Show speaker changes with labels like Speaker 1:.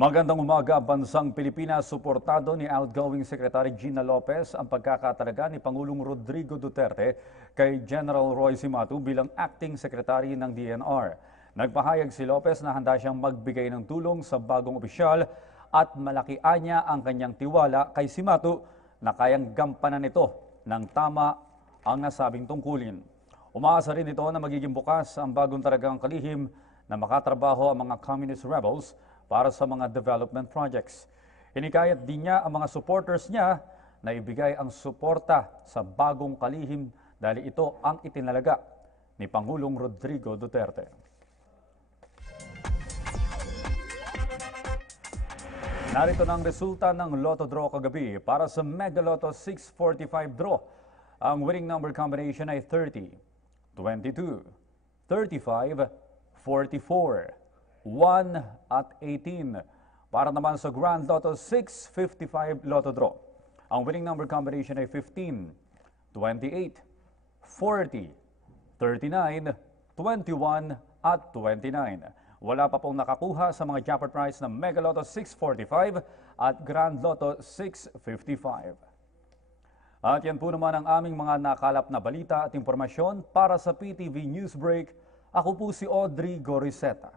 Speaker 1: Magandang umaga, bansang Pilipinas. Suportado ni outgoing Secretary Gina Lopez ang pagkakatalaga ni Pangulong Rodrigo Duterte kay General Roy Simatu bilang acting secretary ng DNR. Nagpahayag si Lopez na handa siyang magbigay ng tulong sa bagong opisyal at malakian niya ang kanyang tiwala kay Simatu na kayang gampanan ito ng tama ang nasabing tungkulin. Umaasa rin ito na magiging bukas ang bagong talagang kalihim na makatrabaho ang mga communist rebels para sa mga development projects. Hinikayat din niya ang mga supporters niya na ibigay ang suporta sa bagong kalihim dahil ito ang itinalaga ni Pangulong Rodrigo Duterte. Narito na ang resulta ng Lotto Draw kagabi para sa Mega Lotto 645 Draw. Ang winning number combination ay 30, 22, 35, 44, 1 at 18. Para naman sa Grand Lotto 655 Lotto Draw. Ang winning number combination ay 15, 28, 40, 39, 21 at 29. Wala pa pong nakakuha sa mga jackpot prize ng Mega Lotto 645 at Grand Lotto 655. At yan po naman ang aming mga nakalap na balita at impormasyon para sa PTV Newsbreak. Ako po si Audrey Goriseta.